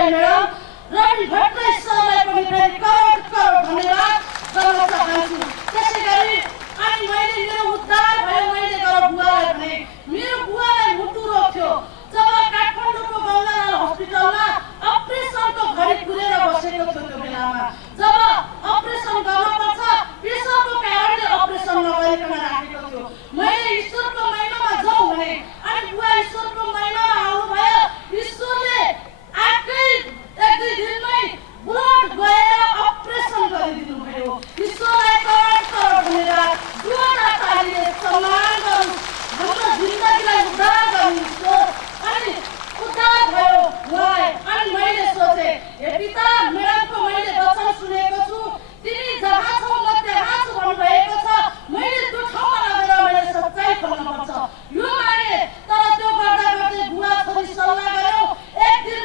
Bhattarai madam Rabi Bhattarai सरलाई पनि फेरि करोड करोड धन्यवाद गर्न चाहन्छु। त्यसैगरी अनि मैले मेरो उद्धार भयो मैले गएर बुवालाई भने मेरो बुवालाई मुटु रोग थियो। जब काठमाडौँको गङ्गालाल हस्पिटलमा अपरेसनको घडी पुरेर बसेको थियो त्यो बेलामा जब अपरेसन गर्न पर्छ प्रेसरको कारणले अपरेसन नगरिकन राखेको थियो। मैले ईश्वरको महिमामा जाउँ भने अनि बुवा ईश्वरको महिमामा आउनुभयो। ईश्वरले आकै एक दुई दिनमै ब्लड गएर अपरेसन गरिदिनु भयो। ईश्वरलाई करोड करोड धन्यवाद। दुईवटा तालीले सम्मान गरौँ। हाम्रो जिन्दगीलाई उद्धार गर्नु ईश्वर। अनि उद्धार भयो उहाँलाई। अनि मैले सोचे हे पिता म्याडमको मैले वचन सुनेको छु तिमी जहाँ छौ म त्यहाँ छु भन्नुभएको छ। मैले त्यो ठाउँमा लगेर मैले सच्चाइ खोल्नुपर्छ यो मागे। तर त्यो गर्दा गर्दै बुवा छोरी सल्लाह गऱ्यौँ। एक दिन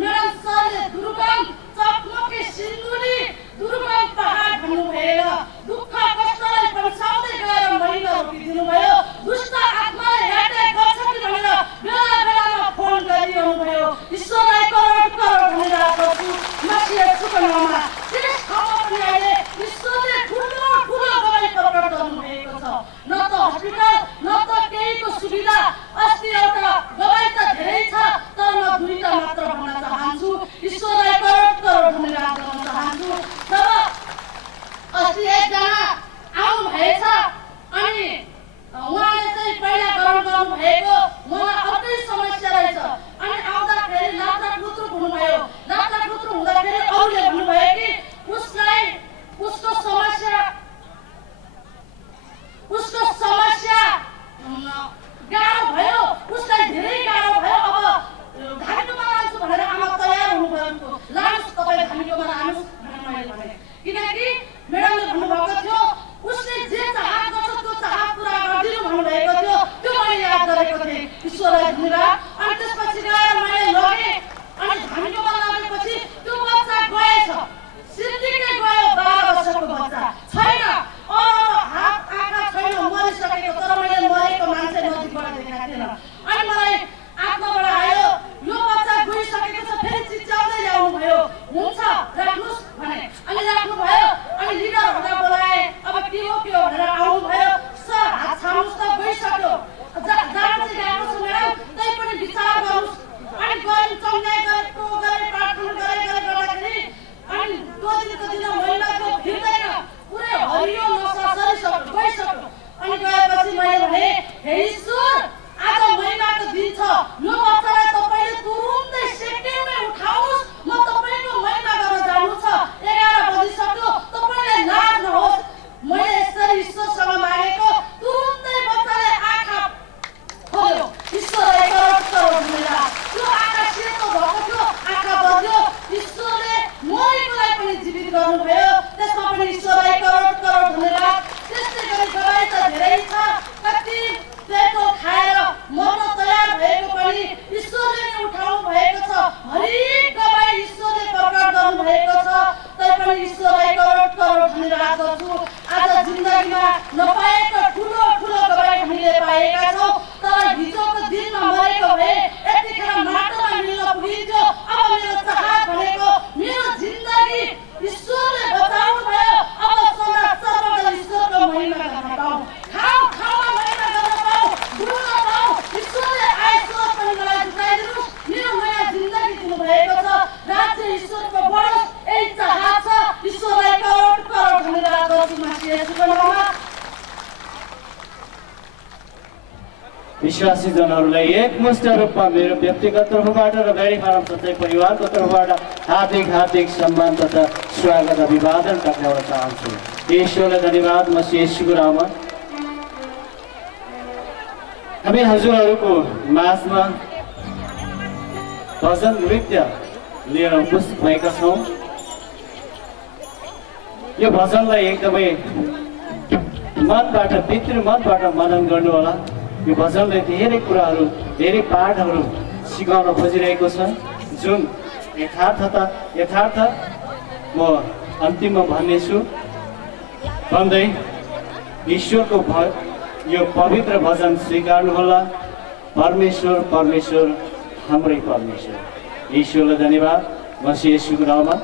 म्याडम सरले दुर्गम चकमकी सिन्धुली दुर्गम पहाड भन्नुभएन। दुःख कष्टलाई पन्छाउँदै गएर महिना रोकिदिनु भयो। दुष्ट आत्माले ह्याटेक गर्छ कि भनेर बेला बेलामा फोन गरिरहनु भयो। ईश्वरलाई करोड करोड धन्यवाद गर्छु मासिएको नाममा। त्यस ठाउँमा पनि अहिले ईश्वरले ठुलो ठुलो दबाई प्रकट गर्नुभएको छ। न त हस्पिटल न त केहीको सुविधा। अस्ति एउटा दबाई त धेरै छ तर म दुईटा मात्र भन्न चाहन्छु। ईश्वरलाई करोड करोड धन्यवाद गर्न चाहन्छु। जब अस्ति एकजना आउनु भएछ अनि उहाँले चाहिँ पहिला ग्रहण गर्नु भएको उहाँलाई अर्कै समस्या रहेछ। अनि आउँदाखेरि लात्रा खुत्रुक हुनुभयो। लात्रा खुत्रुक हुँदाखेरि अरूले भन्नुभयो कि उसलाई उसको समस्या गाह्रो भयो। उसलाई धेरै गाह्रो भयो। अब धामीकोमा लान्छु भनेर आमा तयार हुनुभयो। लानुहोस् तपाईँ धामीकोमा लानुहोस् भनेर मैले भने। किनकि म्याडमले भन्नुभएको थियो उसले जे चाहत गर्छ त्यो चाहत पुरा गरिदिनु भन्नुभएको थियो। त्यो मैले याद गरेको थिएँ। ईश्वरलाई धन्यवाद। अनि त्यसपछि गएर मैले लगेँ। अनि धामीकोमा लगेपछि त्यो बच्चा गएछ। सिद्धिकै गयो 12 वर्षको बच्चा छैन। हात आँखा छैन मरिसकेको। तर मैले मरेको मान्छे नजिकबाट देखाएको थिएन। अनि मलाई आत्माबाट आयो यो बच्चा गइसकेको छ। फेरि चिच्याउँदै ल्याउनु भयो। हुन्छ राख्नुहोस् भने अनि राख्नु भयो। अनि लिडरहरूलाई बोलाए। अब के हो भनेर आउनु भयो। सर हात छाम्नुहोस् त गइसक्यो। जान चाहिँ गएको छु म्याडम तै पनि विचार गर्नुहोस्। अनि गयौँ चङ्गाइ गरेको गरे प्रार्थना गर्दाखेरि अनि त्यो दिन महिनाको फिर्दैन पुरै हरियो नसा सरिसक्यो गइसक्यो। अनि गएपछि मैले भने हे ईश्वर आज महिनाको दिन छ यो बच्चालाई तपाईँले तुरुन्तै सेकेन्डमै उठाउनुहोस्। म तपाईँको महिना गर्न जानु छ। 11 बजिसक्यो। तपाईँले लाज नहोस्। मैले यसरी ईश्वरसँग मागेको तुरुन्तै बच्चाले आँखा खोल्यो। ईश्वरलाई करोड करोड धन्यवाद। त्यो आँखा सेतो भएको थियो आँखा बज्यो। ईश्वरले मरेकोलाई पनि जीवित गर्नुभयो। त्यसमा पनि ईश्वरलाई करोड करोड धन्यवाद। त्यस्तै गरी दबाई त धेरै छ। कति पेटो खाएर मर्न तयार भएको पनि ईश्वरले नै उठाउनु भएको छ। हरेक दबाई ईश्वरले प्रकट गर्नु भएको छ। तैपनि ईश्वरलाई करोड करोड धन्यवाद गर्छु। आज जिन्दगीमा नपाएको ठुलो ठुलो दबाई हामीले पाएका छौँ। तर हिजोको दिनमा मरेको भए यतिखेर माटोमा मिल्न पुगिन्थ्यो। अब मेरो चाहत भनेको मेरो जिन्दगी ईश्वरले बचाउनु भयो। अब सदा सर्वदा ईश्वरको महिमा गर्न पाऊँ। ठाउँमा महिमा गर्न पाऊँ। बुझ्न पाऊँ। ईश्वरले आयस्रोत पनि मलाई जुटाइदिनुहोस्। मेरो नयाँ जिन्दगी दिनुभएको छ। राज्य ईश्वरको बढोस् यही चाहत छ। ईश्वरलाई करोड करोड धन्यवाद गर्छु मासिएको नाममा। विश्वासी जनहरूलाई एकमुष्ट रूपमा मेरो व्यक्तिगत तर्फबाट र भेडी फारम सञ्चय परिवारको तर्फबाट हार्दिक हार्दिक सम्मान तथा स्वागत अभिवादन टक्राउन चाहन्छु। ईश्वरलाई धन्यवाद। म येशूको नाममा हामी हजुरहरूको माझमा भजन नृत्य लिएर उपस्थित भएका छौँ। यो भजनलाई एकदमै मनबाट भित्री मनबाट मनन गर्नु होला। यो भजनले धेरै कुराहरू धेरै पाठहरू सिकाउन खोजिरहेको छ जुन यथार्थ म अन्तिममा भन्नेछु भन्दै ईश्वरको यो पवित्र भजन स्वीकार्नुहोला। परमेश्वर परमेश्वर हाम्रै परमेश्वर। ईश्वरलाई धन्यवाद मसीह येशूको नाममा।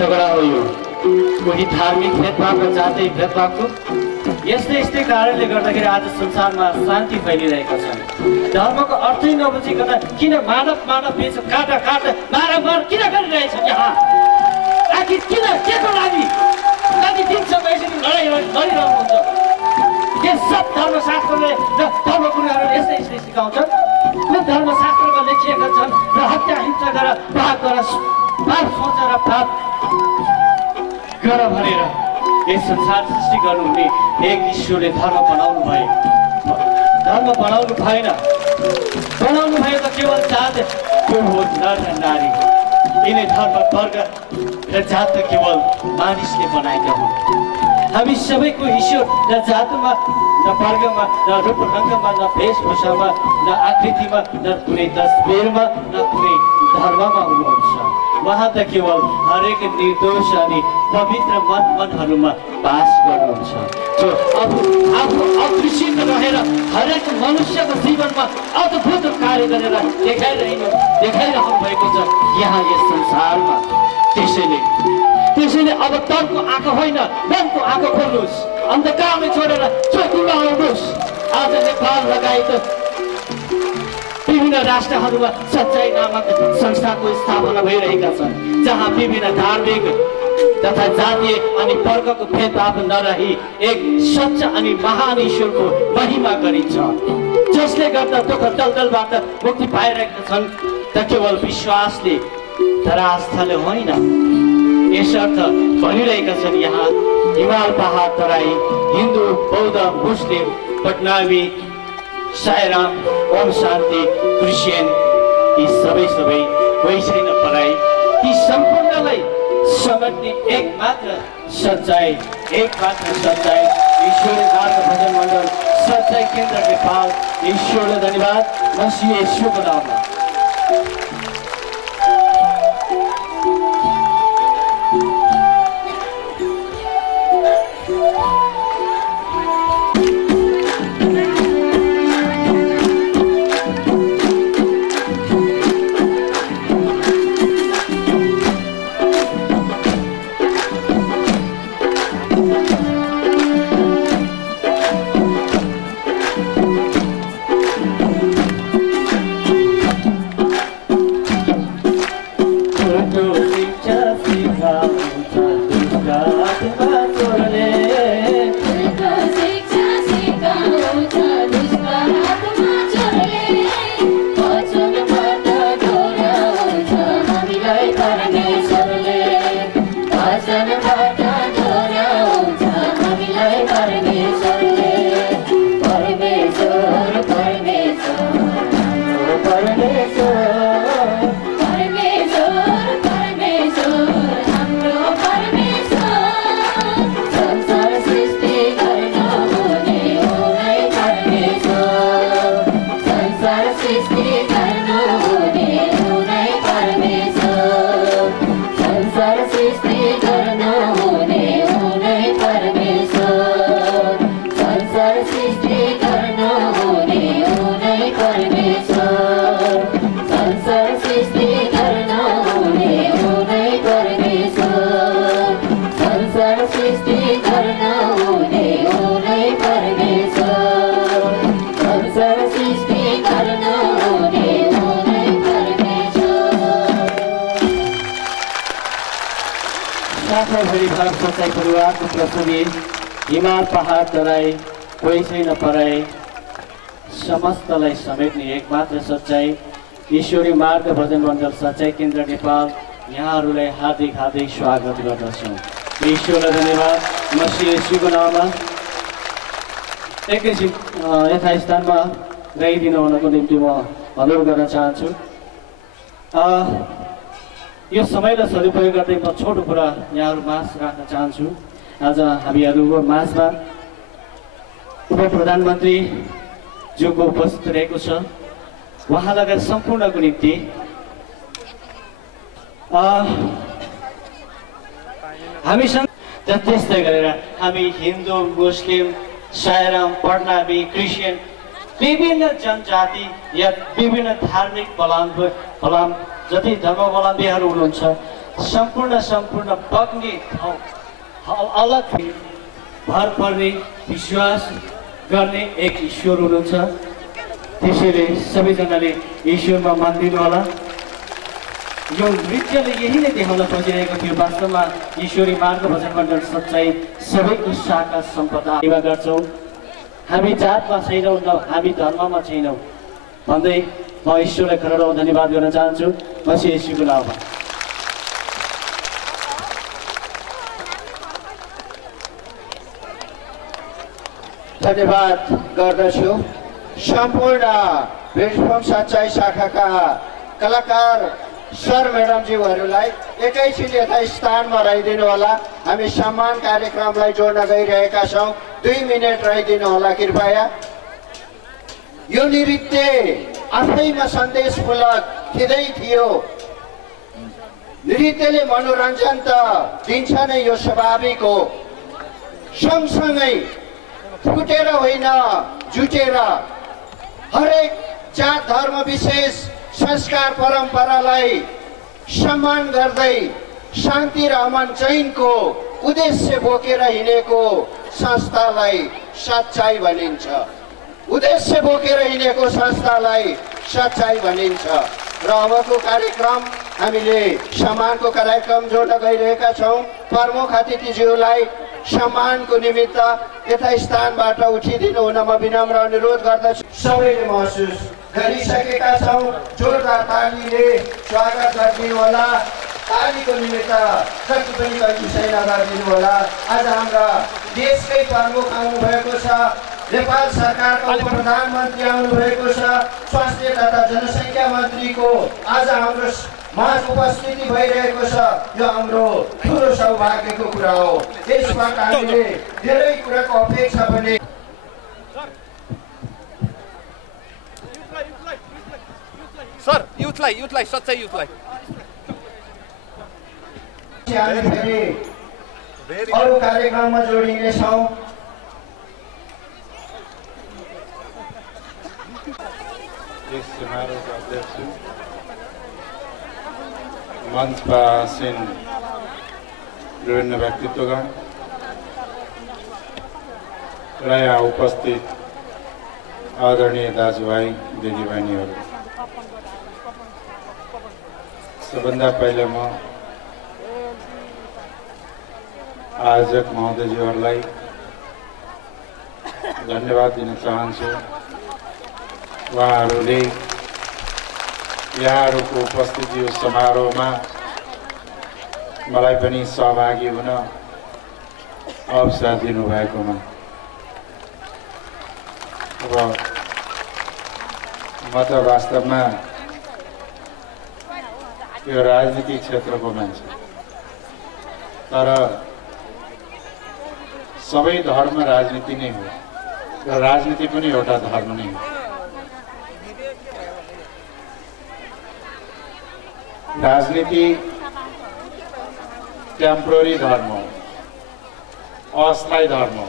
झगडा हो यो कोही धार्मिक भेदभाव र जातीय भेदभावको। यस्तै कारणले गर्दाखेरि आज संसारमा शान्ति फैलिरहेका छन्। धर्मको अर्थै नबुझिकन किन मानव बीच काट मार किन गरिरहेछन् यहाँ? आखिर किन केको लागि कति दिनसम्म यसरी लडाइँ गरिरहनुहुन्छ? के सब धर्मशास्त्रले र धर्मगुरुहरूले यस्तै सिकाउँछन्? कुन धर्मशास्त्रमा लेखिएका छन् र हत्या हिंसा गर पाप सोच र पाप गर भनेर यस संसार सृष्टि गर्नुहुने एक ईश्वरले धर्म बनाउनु भयो। धर्म बनाउनु भएन, बनाउनु भयो त केवल जात को हो नर र नारी। यिनै धर्म वर्ग र जात त केवल मानिसले बनाएका हुन्। हामी सबैको ईश्वर न जातमा न वर्गमा न रूप रङ्गमा न वेशभूषामा न आकृतिमा न कुनै तस्बिरमा न कुनै धर्ममा हुनुहुन्छ। उहाँ त केवल हरेक निर्दोष अनि पवित्र मनहरूमा बास गर्नुहुन्छ, जो आफू अदृश्य रहेर हरेक मनुष्यको जीवनमा अद्भुत कार्य गरेर देखाइरहनु भएको छ यहाँ यस संसारमा। त्यसैले अब तर्को आँखा होइन, मनको आँखा खोल्नुहोस्, अन्धकारले छोडेर ज्योतिमा आउनुहोस्। आज नेपाल लगायत विभिन्न राष्ट्रहरूमा सच्चाइ नामक संस्थाको स्थापना भइरहेका छन्, जहाँ विभिन्न धार्मिक तथा जातीय अनि वर्गको भेदभाव नरही एक सच्चा अनि महान ईश्वरको महिमा गरिन्छ, जसले गर्दा दुःख दलदलबाट मुक्ति पाइरहेका छन् त केवल विश्वासले तर आस्थाले होइन। यसर्थ भनिरहेका छन् यहाँ हिमाल पहाड तराई हिन्दू बौद्ध मुस्लिम पटनामी साईराम ओम शान्ति क्रिस्चियन यी सबै कोही छैन पराई। ती सम्पूर्णलाई समेट्ने एक मात्र सच्चाइ ईश्वरले मार्ग भजन मण्डल सच्चाइ केन्द्र नेपाल। ईश्वरलाई धन्यवाद। मसीह येशूको नाममा। सच्चाइ परिवारको प्रसङ्गी हिमाल पहाड तराई कोही छैन पराई समस्तलाई समेट्ने एकमात्र सच्चाइ ईश्वरी मार्ग भजन मण्डल सच्चाइ केन्द्र नेपाल। यहाँहरूलाई हार्दिक स्वागत गर्दछौँ। ईश्वरलाई धन्यवाद। मसीह येशूको नाममा एकैछिन यथास्थानमा गइदिनु हुनको निम्ति म अनुरोध गर्न चाहन्छु। यो समयलाई सदुपयोग गर्दै म छोटो कुरा यहाँहरू माझ राख्न चाहन्छु। आज हामीहरूको माझमा उप प्रधानमन्त्री ज्यूको उपस्थित रहेको छ। उहाँ लगायत सम्पूर्णको निम्ति हामीसँग त्यस्तै गरेर हामी हिन्दू मुस्लिम साईराम पटनामी क्रिस्चियन विभिन्न जनजाति या विभिन्न धार्मिक जति धर्मावलम्बीहरू हुनुहुन्छ सम्पूर्ण बग्ने ठाउँ अलग भर पर्ने विश्वास गर्ने एक ईश्वर हुनुहुन्छ। त्यसैले सबैजनाले ईश्वरमा मन दिनु होला। यो नृत्यले यही नै देखाउन खोजिरहेको थियो, वास्तवमा ईश्वरी मार्ग भजन मण्डल सच्चाइ सबैको साका सम्पदा सेवा गर्छौँ। हामी जातमा छैनौँ, न हामी धर्ममा छैनौँ भन्दै म ईश्वरलाई करोडौँ धन्यवाद गर्न चाहन्छु। मसी ईश्वरको नाममा धन्यवाद गर्दछु। सम्पूर्ण वीरभूम सच्चाइ शाखाका कलाकार सर म्याडमज्यूहरूलाई एकैछिन यथा स्थानमा रहिदिनु होला। हामी सम्मान कार्यक्रमलाई जोड्न गइरहेका छौँ। 2 मिनट रहिदिनु होला कृपया। यो नृत्य आफैमा सन्देशमूलक थिँदै थियो। नृत्यले मनोरञ्जन त दिन्छ नै, यो स्वाभाविक हो। सँगसँगै फुटेर होइन जुटेर हरेक जात धर्म विशेष संस्कार परम्परालाई सम्मान गर्दै शान्ति र अमन चैनको उद्देश्य बोकेर हिँडेको संस्थालाई सच्चाइ भनिन्छ। उद्देश्य बोकेर हिँडेको संस्थालाई सच्चाइ भनिन्छ। र अबको कार्यक्रम हामीले सम्मानको कार्यक्रम जोड्न गइरहेका छौँ। प्रमुख अतिथिज्यूलाई सम्मानको निमित्त यथा स्थानबाट उठिदिनु हुन म विनम्र अनुरोध गर्दछु। सबैले महसुस गरिसकेका छौँ। जोरदार तालीले स्वागत गरिदिनु होला। तालीको निमित्त जति पनि विषय नगरिदिनु होला। आज हाम्रा देशकै प्रमुख आउनुभएको छ, नेपाल सरकारका उप प्रधानमन्त्री आउनुभएको छ, स्वास्थ्य तथा जनसङ्ख्या मन्त्रीको आज हाम्रो माझ उपस्थिति भइरहेको छ। यो हाम्रो ठुलो सौभाग्यको कुरा हो। यसबाट हामीले धेरै कुराको अपेक्षा पनि सर युथलाई सच्चै युथलाई हामी फेरि अरू कार्यक्रममा जोडिनेछौँ। यस समारोहका अध्यक्ष मञ्चमा आसीन विभिन्न व्यक्तित्वगण र यहाँ उपस्थित आदरणीय दाजुभाइ दिदीबहिनीहरू, सबभन्दा पहिला म आयोजक महोदयज्यूहरूलाई धन्यवाद दिन चाहन्छु। उहाँहरूले यहाँहरूको उपस्थिति यो समारोहमा मलाई पनि सहभागी हुन अवसर दिनुभएकोमा। अब म त वास्तवमा यो राजनीतिक क्षेत्रको मान्छे, तर सबै धर्म राजनीति नै हो र राजनीति पनि एउटा धर्म नै हो। राजनीति टेम्पोररी धर्म हो, अस्थायी धर्म हो,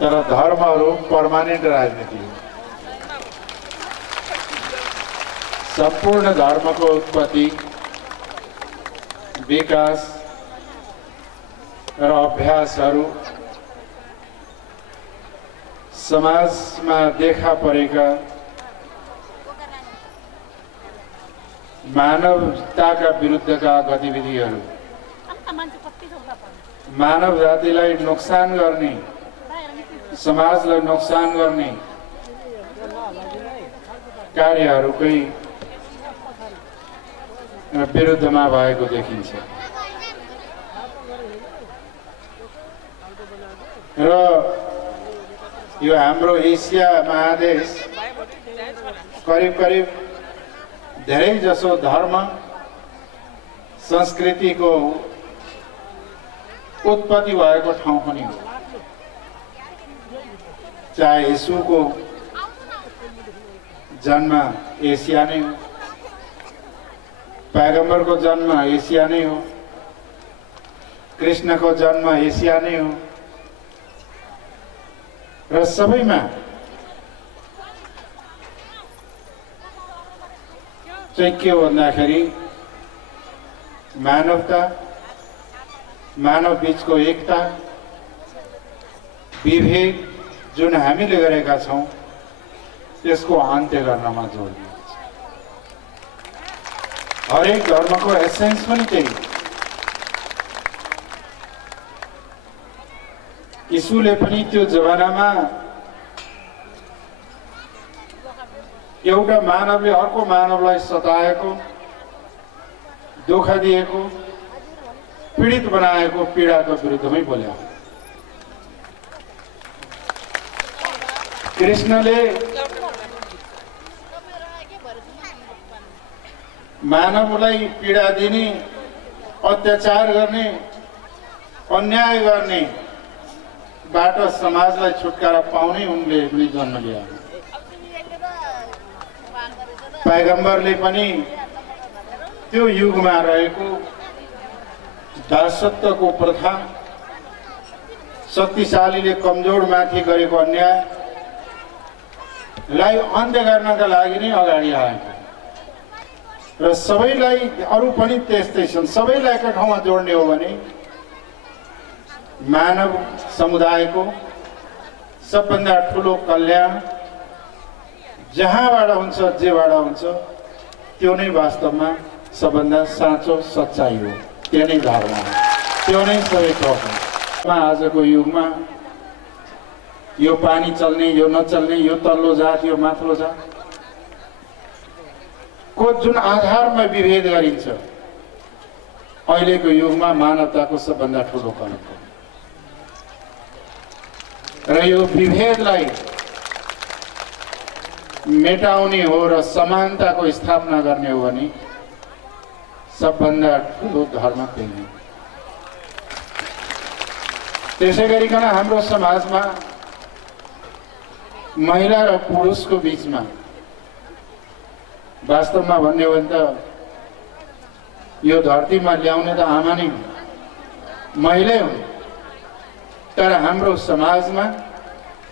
तर धर्महरू पर्मानेन्ट राजनीति हो। सम्पूर्ण धर्मको उत्पत्ति, विकास र अभ्यासहरू समाजमा देखा परेका मानवताका विरुद्धका गतिविधिहरू, मानव जातिलाई नोक्सान गर्ने, समाजलाई नोक्सान गर्ने कार्यहरूकै विरुद्धमा भएको देखिन्छ। र यो हाम्रो एसिया महादेश करिब धेरै जसो धर्म संस्कृतिको उत्पत्ति भएको ठाउँ पनि हो। चाहे यीशुको जन्म एसिया नै हो, पैगम्बरको जन्म एसिया नै हो, कृष्णको जन्म एसिया नै हो। र सबैमा चाहिँ के भन्दाखेरि मानवता, मानव बीचको एकता, विभेद जुन हामीले गरेका छौं त्यसको अन्त्य गर्नमा जोड दिन्छ। हरेक धर्मको एसेन्स पनि त्यही। यीशुले पनि त्यो जमानामा एउटा मानवले अर्को मानवलाई सताएको, दुःख दिएको, पीडित बनाएको पीडाको विरुद्धमै बोल्यो। कृष्णले मानवलाई पीडा दिने, अत्याचार गर्ने, अन्याय गर्ने बाट समाजलाई छुटकारा पाउने उनले पनि जन्म लिया। पैगम्बरले पनि त्यो युगमा रहेको दासत्वको प्रथा, शक्तिशालीले कमजोरमाथि गरेको अन्यायलाई अन्त्य गर्नका लागि नै अगाडि आएको र सबैलाई, अरू पनि त्यस्तै छन्, सबैलाई एकै ठाउँमा जोड्ने हो भने मानव समुदायको सबभन्दा ठुलो कल्याण जहाँबाट हुन्छ, जेबाट हुन्छ, त्यो नै वास्तवमा सबभन्दा साँचो सच्चाइ हो। त्यो नै धर्म हो, त्यो नै सबै थोक हो। आजको युगमा यो पानी चल्ने, यो नचल्ने, यो तल्लो जात, यो माथिल्लो जात को जुन आधारमा विभेद गरिन्छ, अहिलेको युगमा मानवताको सबभन्दा ठुलो कलंक हो। र यो विभेदलाई मेटाउने हो र समानताको स्थापना गर्ने हो भने सबभन्दा ठुलो धर्म त्यही हो। त्यसै गरिकन हाम्रो समाजमा महिला र पुरुषको बीचमा वास्तवमा भन्ने हो भने त यो धरतीमा ल्याउने त आमा नै हुन्, महिलै हुन्। तर हाम्रो समाजमा,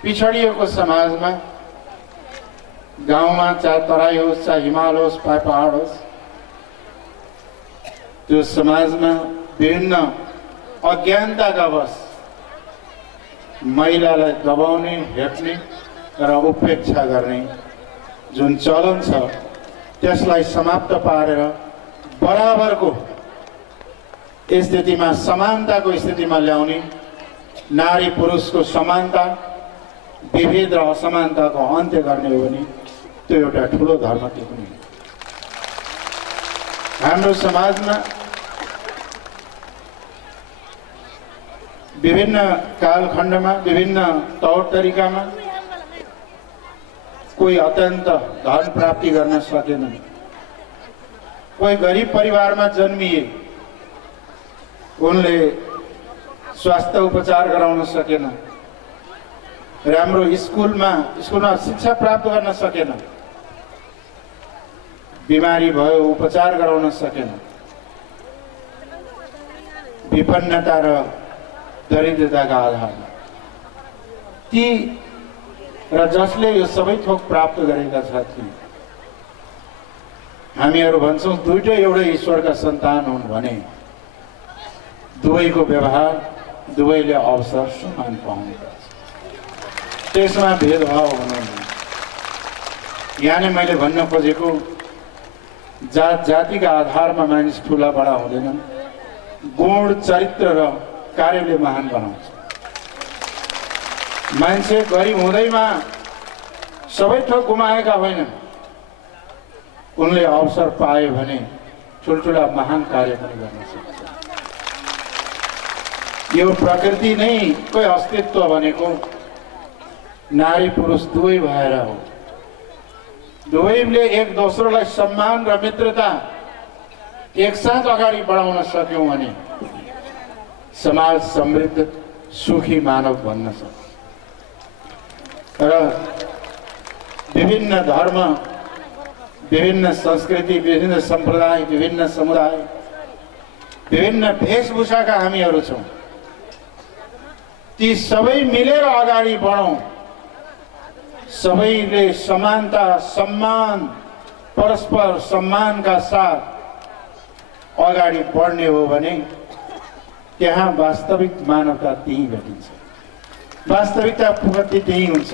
पिछडिएको समाजमा, गाउँमा चाहे तराई होस्, चाहे हिमाल होस्, चाहे पहाड होस्, त्यो समाजमा विभिन्न अज्ञानताका वश महिलालाई दबाउने, हेप्ने र उपेक्षा गर्ने जुन चलन छ त्यसलाई समाप्त पारेर बराबरको स्थितिमा, समानताको स्थितिमा ल्याउने, नारी पुरुषको समानता, विभेद र असमानताको अन्त्य गर्ने हो भने त्यो एउटा ठुलो धर्म त्यो पनि हो। हाम्रो समाजमा विभिन्न कालखण्डमा, विभिन्न तौर तरिकामा कोही अत्यन्त धन प्राप्ति गर्न सकेन, कोही गरिब परिवारमा जन्मिए, उनले स्वास्थ्य उपचार गराउन सकेन, राम्रो स्कुलमा शिक्षा प्राप्त गर्न सकेन, बिमारी भयो उपचार गराउन सकेन, विपन्नता र दरिद्रताका आधारमा ती र जसले यो सबै थोक प्राप्त गरेका छन्, हामीहरू भन्छौँ दुईटै एउटै ईश्वरका सन्तान हुन् भने दुवैको व्यवहार, दुवैले अवसर समान पाउनुपर्छ, त्यसमा भेदभाव हुनुहुन्न। यहाँ मैले भन्न खोजेको जात जातिका आधारमा मानिस ठुला बडा हुँदैनन्, गुण, चरित्र र कार्यले महान बनाउँछ। मान्छे गरिब हुँदैमा सबै थोक गुमाएका होइनन्, उनले अवसर पाए भने ठुल्ठुला महान कार्य पनि गर्न सक्छ। यो प्रकृति नै कोही अस्तित्व भनेको नारी पुरुष दुवै भएर हो। दुवैले एक दोस्रोलाई सम्मान र मित्रता एकसाथ अगाडि बढाउन सक्यौं भने समाज समृद्ध, सुखी मानव बन्न सक्छ। र विभिन्न धर्म, विभिन्न संस्कृति, विभिन्न सम्प्रदाय, विभिन्न समुदाय, विभिन्न वेशभूषाका हामीहरू छौं। ती सबै मिलेर अगाडि बढौं, सबैले समानता, सम्मान, परस्पर सम्मानका साथ अगाडि बढ्ने हो भने त्यहाँ वास्तविक मानवता त्यहीँ भेटिन्छ, वास्तविकता प्रगति त्यहीँ हुन्छ,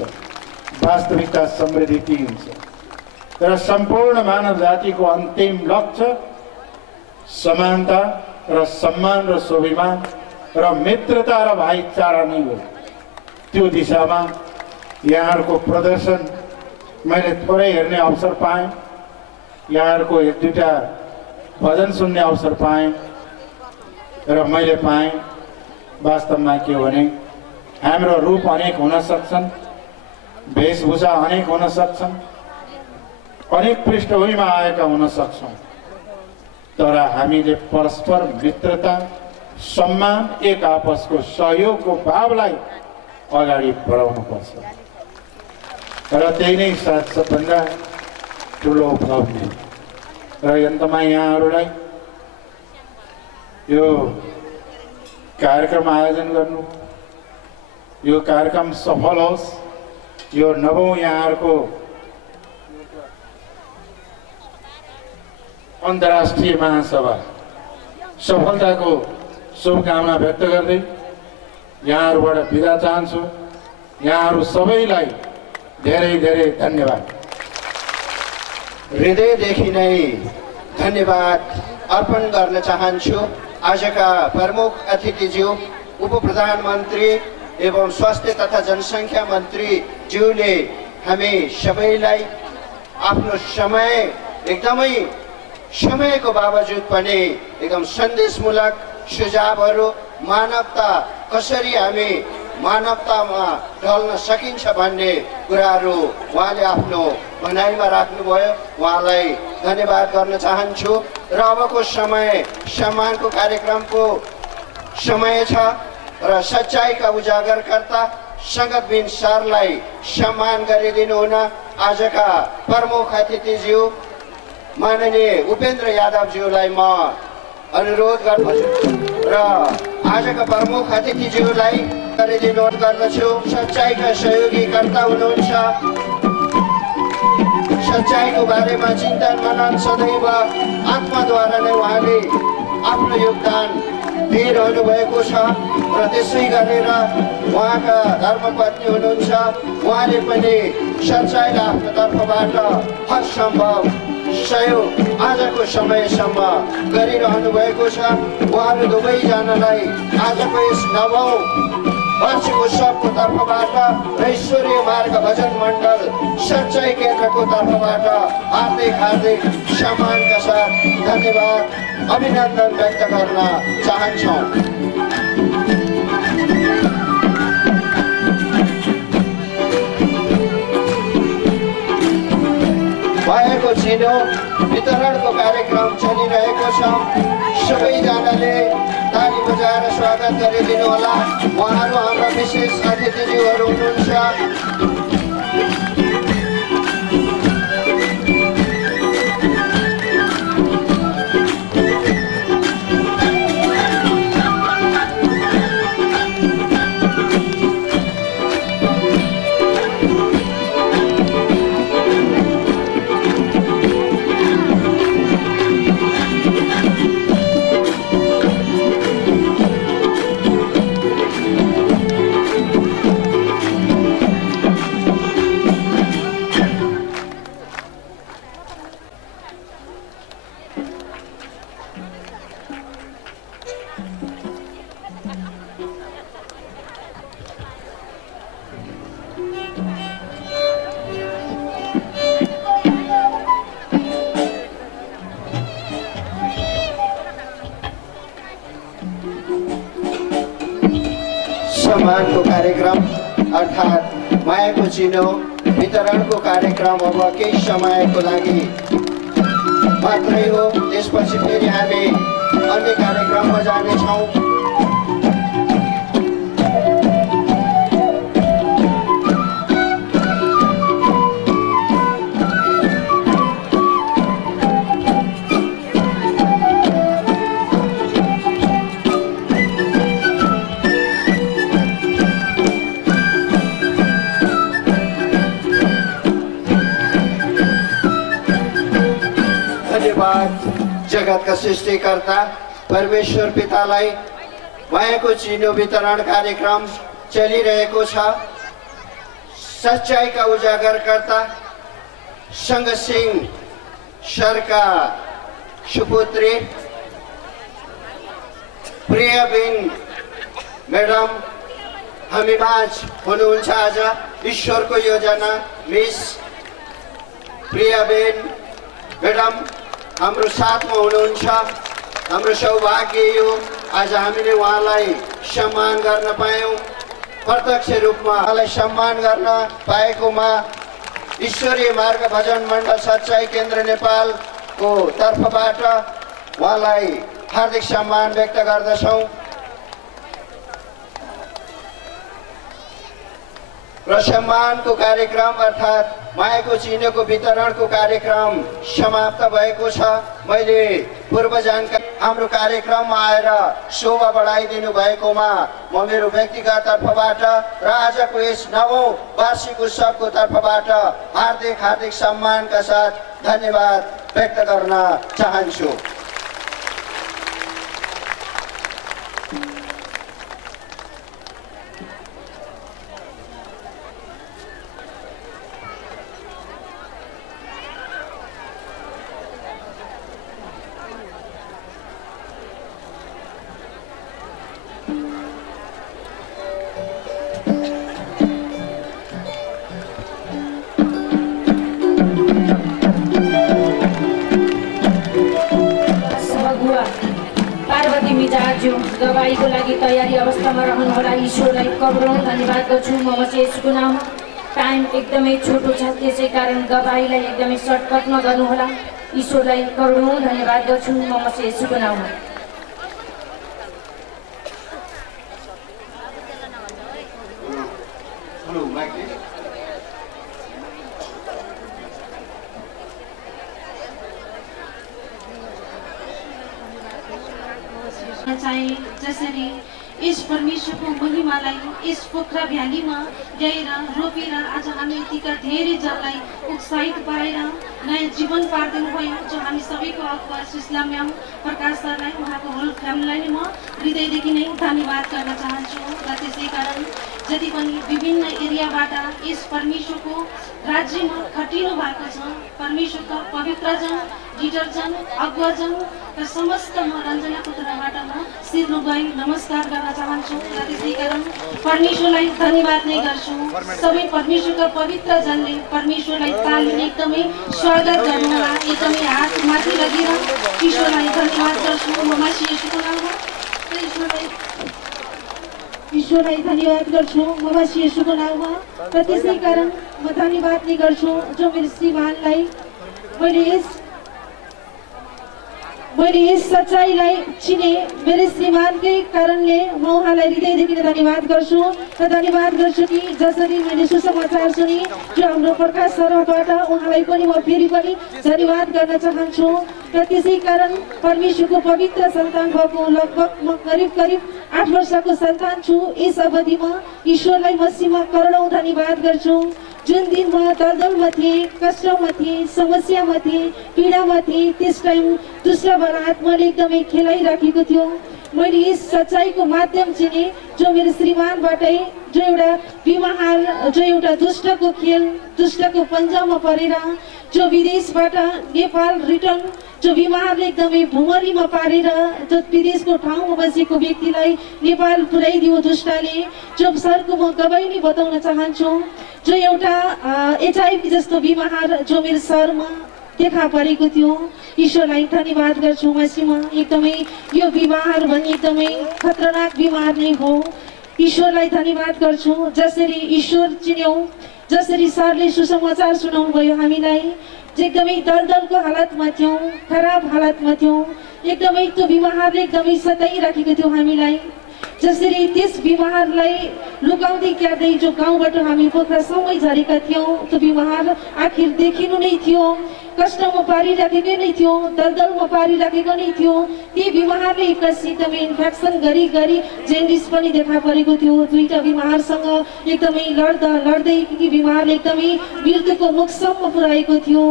वास्तविकता समृद्धि त्यहीँ हुन्छ। तर सम्पूर्ण मानव जातिको अन्तिम लक्ष्य समानता र सम्मान र स्वाभिमान र मित्रता र भाइचारा नै हो। त्यो दिशामा यहाँहरूको प्रदर्शन मैले थोरै हेर्ने अवसर पाएँ, यहाँहरूको एक दुईटा भजन सुन्ने अवसर पाएँ र मैले पाएँ वास्तवमा के हो भने हाम्रो रूप अनेक हुन सक्छन्, वेशभूषा अनेक हुन सक्छन्, अनेक पृष्ठभूमिमा आएका हुन सक्छौँ, तर हामीले परस्पर मित्रता, सम्मान, एक आपसको सहयोगको भावलाई अगाडि बढाउनुपर्छ र त्यही नै साथ सबभन्दा ठुलो उपलब्धि। र अन्तमा यहाँहरूलाई यो कार्यक्रम आयोजन गर्नु, यो कार्यक्रम सफल होस्, यो 9औं यहाँहरूको अन्तर्राष्ट्रिय महासभा सफलताको शुभकामना व्यक्त गर्दै यहाँहरूबाट बिदा चाहन्छु। यहाँहरू सबैलाई धेरै धेरै धन्यवाद। हृदयदेखि नै धन्यवाद अर्पण गर्न चाहन्छु आजका प्रमुख अतिथिज्यू उप प्रधानमन्त्री एवं स्वास्थ्य तथा जनसङ्ख्या मन्त्री ज्यूले हामी सबैलाई आफ्नो समय एकदमै समयको बावजुद पनि एकदम सन्देशमूलक सुझावहरू, मानवता कसरी हामी मानवतामा ढल्न सकिन्छ भन्ने कुराहरू उहाँले आफ्नो भनाइमा राख्नुभयो। उहाँलाई धन्यवाद गर्न चाहन्छु। र अबको समय सम्मानको कार्यक्रमको समय छ र सच्चाइका उजागरकर्ता सङ्गतबिन सरलाई सम्मान गरिदिनु हुन आजका प्रमुख अतिथिज्यू माननीय उपेन्द्र यादवज्यूलाई म अनुरोध गर्दछु र आजका प्रमुख अतिथिज्यूलाई गरिदिनु गर्दछु। सच्चाइका सहयोगीकर्ता हुनुहुन्छ, सच्चाइको बारेमा चिन्तन मनन सदैव आत्माद्वारा नै उहाँले आफ्नो योगदान दिइरहनु भएको छ र त्यसै गरेर उहाँका धर्मपत्नी हुनुहुन्छ, उहाँले पनि सच्चाइलाई आफ्नो तर्फबाट हर सम्भव सहयोग आजको समयसम्म गरिरहनु भएको छ। उहाँहरू दुवैजनालाई आजको यस 9औं वार्षिक उत्सवको तर्फबाट र ईश्वरीय मार्ग भजन मण्डल सच्चाइ केन्द्रको तर्फबाट हार्दिक सम्मानका साथ धन्यवाद अभिनन्दन व्यक्त गर्न चाहन्छौँ। भएको चिनो वितरणको कार्यक्रम चलिरहेको छ। सबैजनाले ताली बजाएर स्वागत गरिदिनु होला। उहाँहरू हाम्रा विशेष अतिथिज्यूहरू हुनुहुन्छ। सम्मानको कार्यक्रम अर्थात् मायाको चिनो वितरणको कार्यक्रम अब केही समयको लागि मात्रै हो। त्यसपछि फेरि हामी अन्य कार्यक्रममा जानेछौँ। जगतका सृष्टिकर्ता परमेश्वर पितालाई उहाँको चिनो वितरण कार्यक्रम चलिरहेको छ। सच्चाइका उजागरकर्ता सङ्गसिंह सरका सुपुत्री प्रियाबेन म्याडम हामीमाझ हुनुहुन्छ। आज ईश्वरको योजना मिस प्रियाबेन म्याडम हाम्रो साथमा हुनुहुन्छ। हाम्रो सौभाग्य यो आज हामीले उहाँलाई सम्मान गर्न पायौँ। प्रत्यक्ष रूपमा उहाँलाई सम्मान गर्न पाएकोमा ईश्वरीय मार्ग भजन मण्डल सच्चाई केन्द्र नेपालको तर्फबाट उहाँलाई हार्दिक सम्मान व्यक्त गर्दछौँ। र सम्मानको कार्यक्रम अर्थात् मायाको चिन्हको वितरणको कार्यक्रम समाप्त भएको छ। मैले पूर्व जानकारी हाम्रो कार्यक्रममा आएर शोभा बढाइदिनु भएकोमा म मेरो व्यक्तिगत तर्फबाट र आजको यस 9औं वार्षिक उत्सवको तर्फबाट हार्दिक हार्दिक सम्मानका साथ धन्यवाद व्यक्त गर्न चाहन्छु। गवाईको लागि तयारी अवस्थामा रहनुहोला। ईश्वरलाई करोडौं धन्यवाद गर्छु म यसको नाम। टाइम एकदमै छोटो छ, त्यसै कारण गवाईलाई एकदमै सर्टकटमा गर्नुहोला। ईश्वरलाई करोडौं धन्यवाद गर्छु म यसको नाम। चाहिँ जसरी यस परमेश्वरको महिमालाई यस पोखरा भ्यालीमा ल्याएर रोपेर आज हामी यतिका धेरै जनलाई उत्साहित पारेर नयाँ जीवन पार्दिनु भयो। जो हामी सबैको अगुवा सुशीला म्याम, प्रकाश सरलाई, उहाँको होल फ्यामिलीलाई म हृदयदेखि नै धन्यवाद गर्न चाहन्छु। र त्यसै कारण जति पनि विभिन्न एरियाबाट यस परमेश्वरको राज्यमा खटिनु भएको छ, परमेश्वरका पवित्रजन, लिडरजन, अगुवाजन र समस्त म रञ्जनाको तर्फबाट म शिर नोगाई नमस्कार गर्न चाहन्छु। र त्यसै कारण परमेश्वरलाई धन्यवाद नै गर्छु। सबै परमेश्वरका पवित्र जनले परमेश्वरलाई तालीले एकदमै स्वागत गर्नुहोला। एकदमै हात माथि लगेर ईश्वरलाई धन्यवाद गर्छु म मासिएको नाममा। ईश्वरलाई धन्यवाद गर्छु म मासिएको नाममा। र त्यसै कारण म धन्यवाद नै गर्छु जो मेरो श्रीमानलाई मैले यस सच्चाइलाई चिने। मेरो श्रीमानकै कारणले म उहाँलाई हृदयदेखि धन्यवाद गर्छु। र धन्यवाद गर्छु कि जसरी मैले सुसमाचार सुने जो हाम्रो प्रकाश सरबाट उहाँलाई पनि म फेरि पनि धन्यवाद गर्न चाहन्छु। र त्यसै कारण परमेश्वरको पवित्र सन्तान भएको लगभग म करिब 8 वर्षको सन्तान छु। यस अवधिमा ईश्वरलाई मसीमा करोडौं धन्यवाद गर्छु। जुन दिन म दलदलमा थिएँ, कष्टमा थिएँ, समस्यामा थिएँ, पीडामा थिएँ, त्यस टाइम दुष्टबाट आत्माले एकदमै खेलाइराखेको थियो। मैले यस सच्चाइको माध्यम चिने जो मेरो श्रीमानबाटै जो एउटा विवाह, जो एउटा दुष्टको खेल, दुष्टको पन्जामा परेर जो विदेशबाट नेपाल रिटर्न, जो विवाहले एकदमै भुमरीमा पारेर जो विदेशको ठाउँमा बसेको व्यक्तिलाई नेपाल पुर्याइदियो दुष्टले। जो सरको म गवाई नै बताउन चाहन्छु। जो एउटा HIV जस्तो विवाह जो मेरो शहरमा देखा परेको थियो। ईश्वरलाई धन्यवाद गर्छु मसीमा। एकदमै यो विवाह भन्ने एकदमै खतरनाक बिमार नै हो। ईश्वरलाई धन्यवाद गर्छु। जसरी ईश्वर चिन्यौँ, जसरी सरले सुसमाचार सुनाउनु भयो हामीलाई, एकदमै दलदलको हालतमा थियौँ, खराब हालतमा थियौँ, एकदमै त्यो बिमारले एकदमै सताइराखेको थियो हामीलाई। जसरी त्यस बिमारलाई लुकाउँदै क्यार्दै जो गाउँबाट हामी पोखरासम्मै झरेका थियौँ, त्यो बिमार आखिर देखिनु नै थियो, कष्टमा पारिराखेको नै थियो, दलदलमा पारिराखेको नै थियो। ती बिमारले एकदमै इन्फेक्सन गरी जेन्डिस पनि देखा परेको थियो। दुईटा बिमारसँग एकदमै लड्दै ती बिमारले एकदमै मृत्युको मुखसम्म पुर्याएको थियो।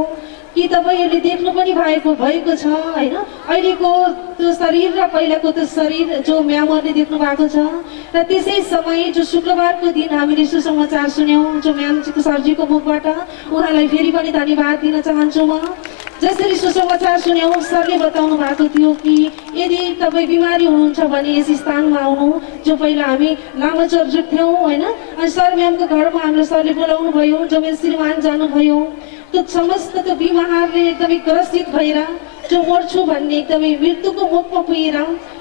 कि तपाईँहरूले देख्नु पनि भएको छ होइन। अहिलेको त्यो शरीर र पहिलाको त्यो शरीर जो म्यामहरूले देख्नु भएको छ र त्यसै समय जो शुक्रबारको दिन हामीले सुसमाचार सुन्यौँ जो म्यामजीको सरजीको मुखबाट, उहाँलाई फेरि पनि धन्यवाद दिन चाहन्छु म। जसरी सुसमाचार सुन्यौँ सरले बताउनु भएको थियो कि यदि तपाईँ बिमारी हुनुहुन्छ भने यस स्थानमा आउनु, जो पहिला हामी लामाचोर जुट्थ्यौँ होइन। अनि सर म्यामको घरमा हाम्रो सरले बोलाउनु भयो, जो मेरो श्रीमान जानुभयो, त्यो समस्त त्यो बिमारले एकदमै ग्रसित भएर जो मर्छु भन्ने एकदमै मृत्युको मुखमा पुगेर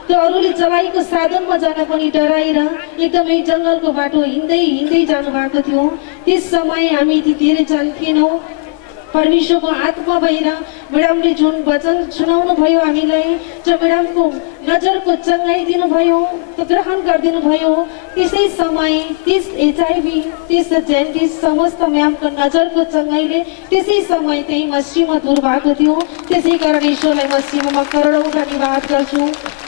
त्यो अरूले चलाएको साधनमा जान पनि डराएर एकदमै जङ्गलको बाटो हिँड्दै जानुभएको थियो। त्यस समय हामी यति धेरै जान्थेनौँ। परमेश्वरको आत्मा भएर म्याडमले जुन वचन सुनाउनु भयो हामीलाई, जो म्याडमको नजरको चङ्गाइ दिनुभयो, त्यो ग्रहण गरिदिनु भयो। त्यसै समय त्यस HIV त्यस जेन्टिस समस्त म्यामको नजरको चङ्गाइले त्यसै समय त्यही मसीमा दूर भएको थियो। त्यसै कारण ईश्वरलाई मसीमा म करोडौँ धन्यवाद गर्छु।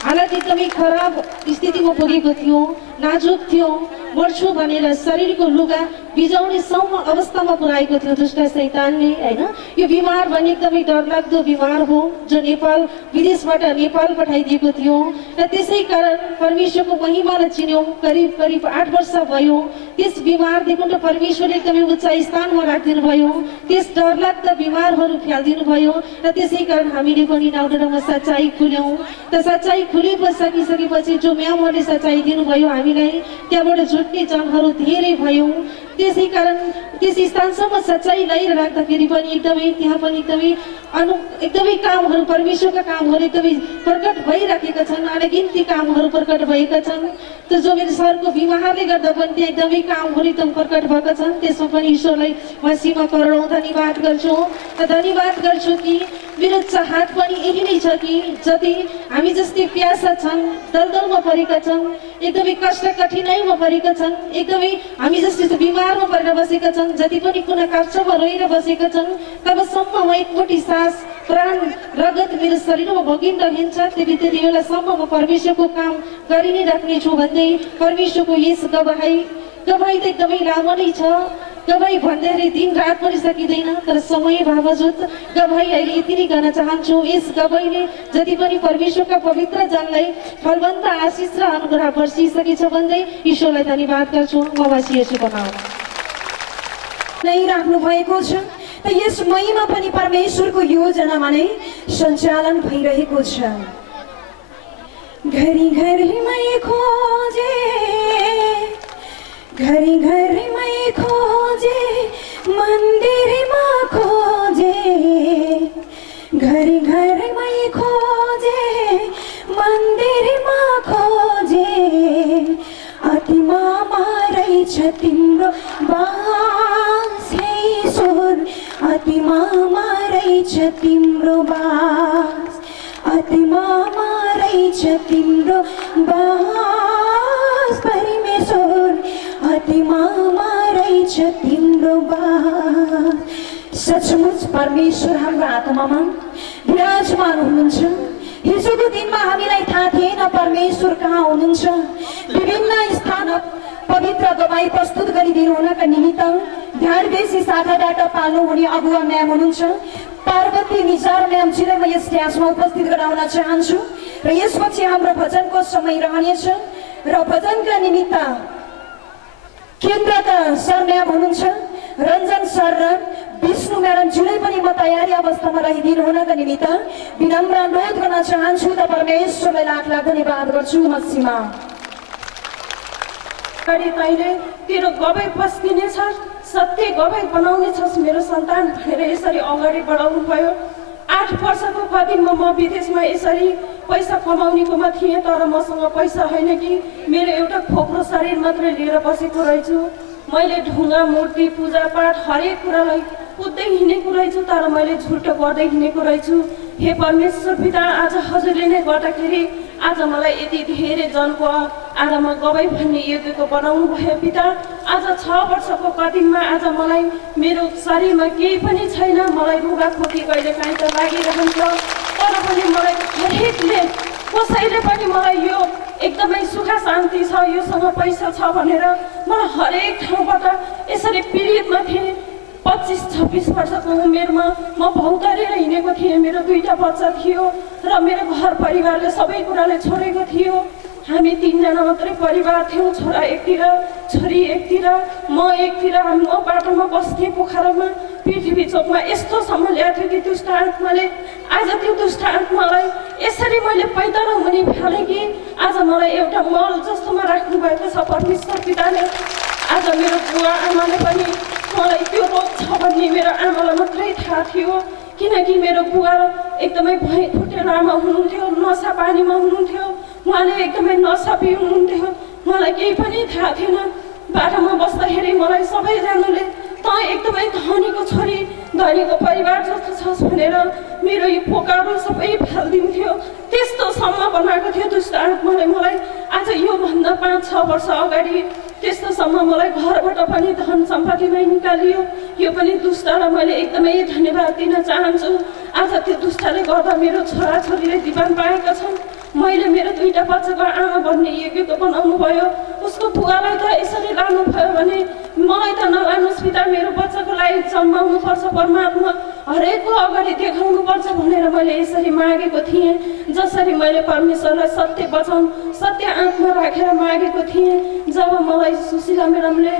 हालत एकदमै खराब स्थितिमा पुगेको थियो, नाजुक थियो, मर्छु भनेर शरीरको लुगा बिजाउनेसम्म अवस्थामा पुर्याएको थियो दुष्ट शैतानले होइन। यो बिमार भने एकदमै डरलाग्दो बिमार हो, जो नेपाल विदेशबाट नेपाल पठाइदिएको थियो र त्यसै कारण परमेश्वरको महिमालाई चिन्यौँ। करिब 8 वर्ष भयो त्यस बिमारदेखि त परमेश्वरले एकदमै उच्च स्थानमा राखिदिनु भयो, त्यस डरलाग्दा बिमारहरू फ्यालिदिनु भयो र त्यसै कारण हामीले पनि नाउडाँडामा सच्चाइ खुल्यौँ। त सच्चाइ खुलिसकेपछि जो म्यामहरूले सच्चाइ दिनुभयो हामीलाई, त्यहाँबाट जुट्ने जनहरू धेरै भयौँ। त्यसै कारण त्यस स्थानसम्म सच्चाइ ल्याएर राख्दाखेरि पनि एकदमै त्यहाँ पनि एकदमै कामहरू परमेश्वरका कामहरू एकदमै प्रकट भइराखेका छन्, अनगिन्ती कामहरू प्रकट भएका छन्। त जो मेरो सरको बिमारले गर्दा पनि त्यहाँ एकदमै कामहरू एकदम प्रकट भएका छन्। त्यसमा पनि ईश्वरलाई मसीमा करोडौँ धन्यवाद गर्छु। र धन्यवाद गर्छु कि मेरो चाहत पनि यही नै छ कि जति हामी जस्तै प्यासा छन्, दलदलमा परेका छन्, एकदमै कष्ट कठिनाइमा परेका छन्, एकदमै हामी जस्तै बिमारमा परेर बसेका छन्, जति पनि कुना काप्चामा रोएर बसेका छन्, तबसम्म म एकमुठी सास प्राण रगत मेरो शरीरमा भोगिरहन्छ, त्यति बेलासम्म म परमेश्वरको काम गरि नै राख्नेछु भन्दै परमेश्वरको यस गवाही त एकदमै लामो नै छ। गवाही भन्दाखेरि दिन रात पनि सकिँदैन, तर समय बावजुद गवाही अहिले यति नै गर्न चाहन्छु। यस गवाहीले जति पनि परमेश्वरका पवित्र जनलाई फलवन्त आशिष र अनुग्रह वर्षिसकेछ भन्दै ईश्वरलाई धन्यवाद गर्छु। म बसिएछु बनाउन नै राख्नु भएको छ। त यस महिमा पनि परमेश्वरको योजनामा नै सञ्चालन भइरहेको छ। घरी घरीमै खोजे, घरी घरीमै खोजे, मन्दिरमा खोजे, घरी घरीमै खोजे, मन्दिरमा खोजे, अतिमामा रहेछ तिम्रो बास हे ईश्वर, अतिमामा रहेछ तिम्रो बास, अतिमामा रहेछ तिम्रो बास परमेश्वर, अतिमामा रहेछ तिम्रो बास। सचमुच परमेश्वर हाम्रो आत्मामा विराजमान हुनुहुन्छ। हिजोको दिनमा हामीलाई थाहा थिएन परमेश्वर कहाँ हुनुहुन्छ। विभिन्न स्थान पवित्र गवाई प्रस्तुत गरिदिनु हुनका निमित्त ध्यानबेसी शाखाबाट पाल्नु हुने अगुवा म्याम हुनुहुन्छ पार्वती निजार म्यामजीलाई म यस ड्यासमा उपस्थित गराउन चाहन्छु र यसपछि हाम्रो भजनको समय रहनेछ र भजनका निमित्त केन्द्रका सर म्याम हुनुहुन्छ रञ्जन सर र विष्णु म्याडमजीलाई पनि म तयारी अवस्थामा रहिदिनु हुनका निमित्त विनम्र अनुरोध गर्न चाहन्छु र परमेश्वरलाई लाख लाख धन्यवाद गर्छु। मसीमा तैँले तेरो गवाई पस्किनेछ, सत्य गवाई बनाउनेछस् मेरो सन्तान भनेर यसरी अगाडि बढाउनु भयो। 8 वर्षको कदिनमा म विदेशमा यसरी पैसा कमाउनेकोमा थिएँ, तर मसँग पैसा होइन कि मेरो एउटा खोक्रो शरीर मात्रै लिएर बसेको रहेछु। मैले ढुङ्गा मूर्ति पूजापाठ हरेक कुरालाई कुद्दै हिँडेको रहेछु, तर मैले झुटो गर्दै हिँडेको रहेछु। हे परमेश्वर पिता, आज हजुरले नै गर्दाखेरि आज मलाई यति धेरै जनको आधारमा गवाई भन्ने योग्यको बनाउनु भयो पिता। आज 6 वर्षको कदिनमा आज मलाई मेरो शरीरमा केही पनि छैन, मलाई रुगा खोकी कहिले काहीँ त लागिरहन्छ, तर पनि मलाई हरेकले कसैले पनि मलाई यो एकदमै सुख शान्ति छ, योसँग पैसा छ भनेर मलाई हरेक ठाउँबाट यसरी पीडितमा थिएँ। 25-26 वर्षको उमेरमा म भौतारेर हिँडेको थिएँ। मेरो 2टा बच्चा थियो र मेरो घर परिवारले सबै कुराले छोडेको थियो। हामी 3 जना मात्रै परिवार थियौँ, छोरा एकतिर छोरी एकतिर, म एकतिर। म बाटोमा बस्थेँ पोखरामा, पृथ्वी चोकमा। यस्तोसम्म ल्याएको थियो कि दुष्ट आत्माले, आज त्यो दुष्ट आत्मालाई यसरी मैले पैतारो मुनि फालेँ कि आज मलाई एउटा मल जस्तोमा राख्नु भएको छ परमेश्वर पिताले। आज मेरो बुवा आमाले पनि मलाई त्यो रोग छ भन्ने मेरो आमालाई मात्रै थाहा थियो, किनकि मेरो बुवा एकदमै भुइँ फुटेर आमा हुनुहुन्थ्यो, नसा पानीमा हुनुहुन्थ्यो। उहाँले एकदमै नसा पिउनुहुन्थ्यो, मलाई केही पनि थाहा थिएन। बाटोमा बस्दाखेरि मलाई सबैजनाले त एकदमै धनीको छोरी, धनीको परिवार जस्तो छस् भनेर मेरो यो पोकाहरू सबै फालिदिन्थ्यो। त्यस्तोसम्म बनाएको थियो दुष्ट आत्माले मलाई। आज योभन्दा 5-6 वर्ष अगाडि त्यस्तोसम्म मलाई घरबाट पनि धन सम्पत्तिमै निकालियो। यो पनि दुष्टलाई मैले एकदमै धन्यवाद दिन चाहन्छु। आज त्यो दुष्टले गर्दा मेरो छोराछोरीले जीवन पाएका छन्। मैले मेरो 2टा बच्चाको आमा भन्ने योग्यको बनाउनु भयो। उसको बुवालाई त यसरी लानु भयो भने मलाई त नलानुहोस् पिता, मेरो बच्चाको लागि जन्माउनु पर्छ परमात्मा, हरेकको अगाडि देखाउनु पर्छ भनेर मैले यसरी मागेको थिएँ। जसरी मैले परमेश्वरलाई सत्य वचन, सत्य आत्मा राखेर मागेको थिएँ। जब मलाई सुशीला म्याडमले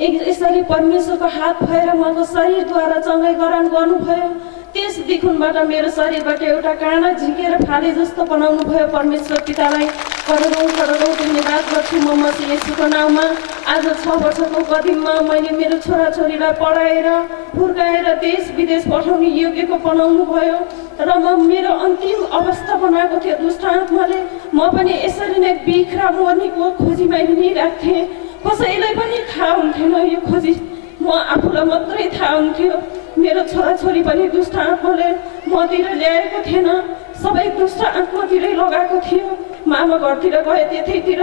यसरी परमेश्वरको हात भएर उहाँको शरीरद्वारा चङ्गाइ गराउनु गर्नुभयो, त्यस देखुनबाट मेरो शरीरबाट एउटा काँडा झिकेर फाले जस्तो बनाउनु भयो। परमेश्वर पितालाई करोडौँ धन्यवाद गर्छु म मसीह येशूको नाममा। आज 6 वर्षको कदिममा मैले मेरो छोराछोरीलाई पढाएर हुर्काएर देश विदेश पठाउने योग्यको बनाउनु भयो र म मेरो अन्तिम अवस्था बनाएको थियो दुष्ट आत्माले। म पनि यसरी नै बिखरा मर्नेको खोजीमा हिँडिरहेको थिएँ। कसैलाई पनि थाहा हुन्थेन यो खोजी, म आफूलाई मात्रै थाहा हुन्थ्यो। मेरो छोराछोरी पनि दुष्ट आत्माले मतिर ल्याएको थिएन, सबै दुष्ट आत्मातिरै लगाएको थियो। मामा घरतिर गए त्यतैतिर,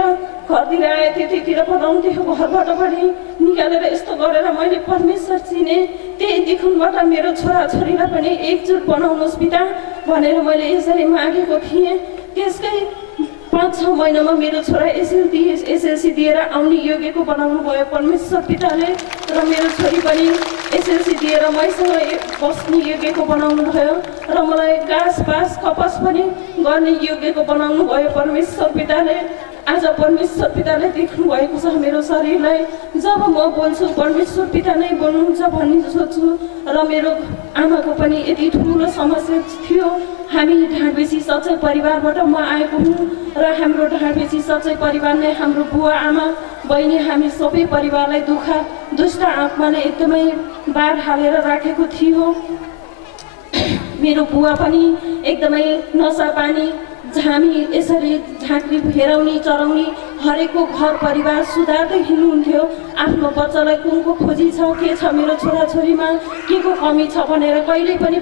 घरतिर आए त्यतैतिर बनाउँथ्यो। घरबाट पनि निकालेर यस्तो गरेर मैले परमेश्वर चिने। त्यही देखुनबाट मेरो छोराछोरीलाई पनि एकजुट बनाउनुहोस् पिता भनेर मैले यसरी मागेको थिएँ। त्यसकै 5-6 महिनामा मेरो छोरा एसएलसी दिएर आउने योग्यको बनाउनु भयो परमेश्वर पिताले। र मेरो छोरी पनि एसएलसी दिएर मैसँग बस्ने योग्यको बनाउनु भयो र मलाई घाँस बाँस कपास पनि गर्ने योग्यको बनाउनु भयो परमेश्वर पिताले। आज परमेश्वर पिताले देख्नु भएको छ मेरो शरीरलाई। जब म बोल्छु परमेश्वर पिता नै बोल्नुहुन्छ भन्ने सोच्छु। र मेरो आमाको पनि यति ठुलो समस्या थियो। हामी ढाँडबेसी सच्चै परिवारबाट म आएको हुँ र हाम्रो ढाँडबेसी सच्चै परिवार नै हाम्रो बुवा आमा बहिनी हामी सबै परिवारलाई दुष्ट आत्माले एकदमै बार हालेर राखेको थियो। मेरो बुवा पनि एकदमै नसा पानी झामी यसरी झाँक्री फेराउने चराउने हरेकको घर परिवार सुधार्दै हिँड्नुहुन्थ्यो। आफ्नो बच्चालाई कुनको खोजी छ, के छ मेरो छोराछोरीमा, के को कमी छ भनेर कहिल्यै पनि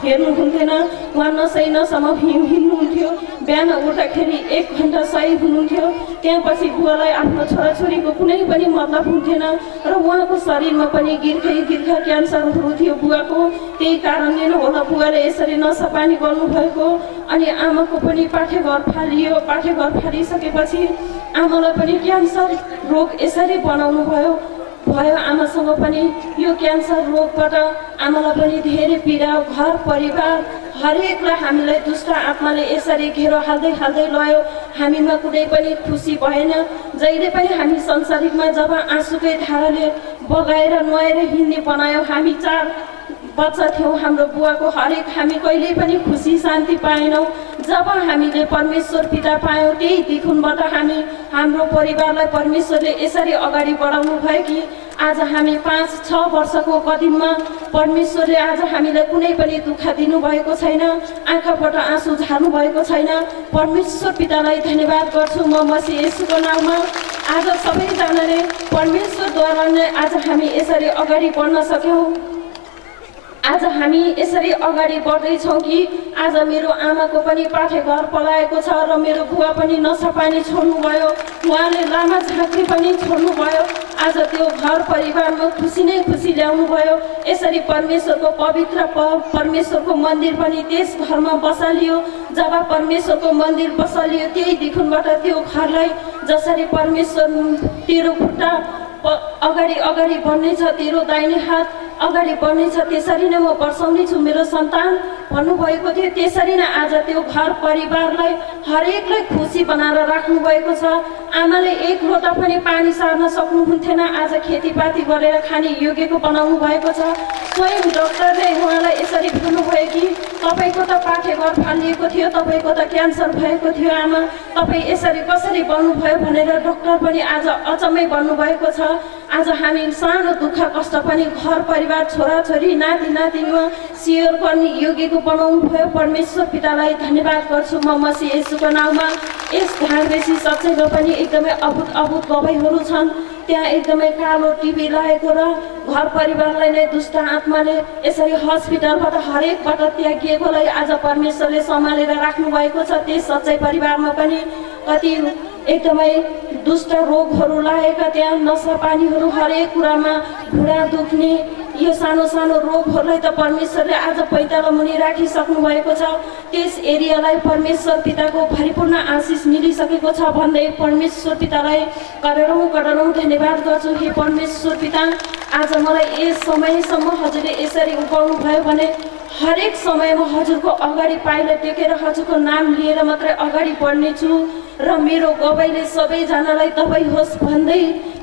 हेर्नुहुन्थेन। उहाँ नसामा हिँड्नुहुन्थ्यो। बिहान उठ्दाखेरि 1 घन्टा सही हुनुहुन्थ्यो। त्यहाँपछि बुवालाई आफ्नो छोराछोरीको कुनै पनि मतलब हुन्थेन र उहाँको शरीरमा पनि गिर्खा क्यान्सरहरू थियो बुवाको। त्यही कारणले नै होला बुवाले यसरी नसा पानी गर्नुभएको। अनि आमाको पनि पाठेघर फालियो। पाठेघर फालिसकेपछि आमालाई पनि क्यान्सर रोग यसरी बनाउनु भयो। आमासँग पनि यो क्यान्सर रोगबाट आमालाई पनि धेरै पीडा, घर परिवार हरेकलाई हामीलाई दुष्ट आत्माले यसरी घेरो हाल्दै लयो। हामीमा कुनै पनि खुसी भएन। जहिले पनि हामी संसारिकमा जब आँसुकै धाराले बगाएर नुहाएर हिँड्ने बनायो। हामी 4 बच्चा थियौँ हाम्रो बुवाको। हरेक हामी कहिल्यै पनि खुसी शान्ति पाएनौँ। जब हामीले परमेश्वर पिता पायौँ त्यही देखुनबाट हाम्रो परिवारलाई परमेश्वरले यसरी अगाडि बढाउनु भयो कि आज हामी 5-6 वर्षको कदिममा परमेश्वरले आज हामीलाई कुनै पनि दुःख दिनुभएको छैन, आँखाबाट आँसु झार्नु भएको छैन। परमेश्वर पितालाई धन्यवाद गर्छु म मसीह येशूको नाममा। आज सबैजनाले परमेश्वरद्वारा नै आज हामी यसरी अगाडि बढ्न सक्यौँ। आज हामी यसरी अगाडि बढ्दैछौँ कि आज मेरो आमाको पनि पाठेघर पलाएको छ र मेरो बुवा पनि नसा पानी छोड्नुभयो। उहाँले लामा झाँक्री पनि छोड्नुभयो। आज त्यो घर परिवारमा खुसी नै खुसी ल्याउनु भयो। यसरी परमेश्वरको पवित्र परमेश्वरको मन्दिर पनि त्यस घरमा बसालियो। जब परमेश्वरको मन्दिर बसालियो त्यही देखुनबाट त्यो घरलाई जसरी परमेश्वर तेरो खुट्टा अगाडि बढ्नेछ, तेरो दाहिने हात अगाडि बढ्नेछ, त्यसरी नै म बढाउने छु मेरो सन्तान भन्नुभएको थियो। त्यसरी नै आज त्यो घर परिवारलाई हरेकलाई खुसी बनाएर राख्नुभएको छ। आमाले एक लोटा पनि पानी सार्न सक्नुहुन्थेन, आज खेतीपाती गरेर खाने योग्यको बनाउनु भएको छ। स्वयं डाक्टरले उहाँलाई यसरी भन्नुभयो कि तपाईँको त पाठेघर फालिएको थियो, तपाईँको त क्यान्सर भएको थियो आमा, तपाईँ यसरी कसरी बन्नुभयो भनेर डाक्टर पनि आज अचम्मै बन्नुभएको छ। आज हामी सानो दुःख कष्ट पनि घर परिवार छोराछोरी नाति नातिनीमा सेयर गर्ने योग्यको बनाउनु भयो। परमेश्वर पितालाई धन्यवाद गर्छु म मसीह येशूको नाममा। यस धारदेशी सच्चैमा पनि एकदमै अभूत गवाईहरू छन्। त्यहाँ एकदमै कालो टिभी लागेको र घर परिवारलाई नै दुष्ट आत्माले यसरी हस्पिटलबाट हरेकबाट त्यागिएकोलाई आज परमेश्वरले सम्हालेर राख्नु भएको छ। त्यस सच्चै परिवारमा पनि कति एकदमै दुष्ट रोगहरू लागेका, त्यहाँ नसा पानीहरू हरेक कुरामा घुँडा दुख्ने यो सानो सानो रोगहरूलाई त परमेश्वरले आज पैताला मुनि राखिसक्नु भएको छ। त्यस एरियालाई परमेश्वर पिताको भरिपूर्ण आशिष मिलिसकेको छ भन्दै परमेश्वर पितालाई करोडौँ धन्यवाद गर्छु। हे परमेश्वर पिता, आज मलाई यस समयसम्म हजुरले यसरी उपाउनु भयो भने हरेक समयमा हजुरको अगाडि पाइला टेकेर हजुरको नाम लिएर मात्रै अगाडि बढ्नेछु र मेरो गवाईले सबैजनालाई तपाईँ होस् भन्दै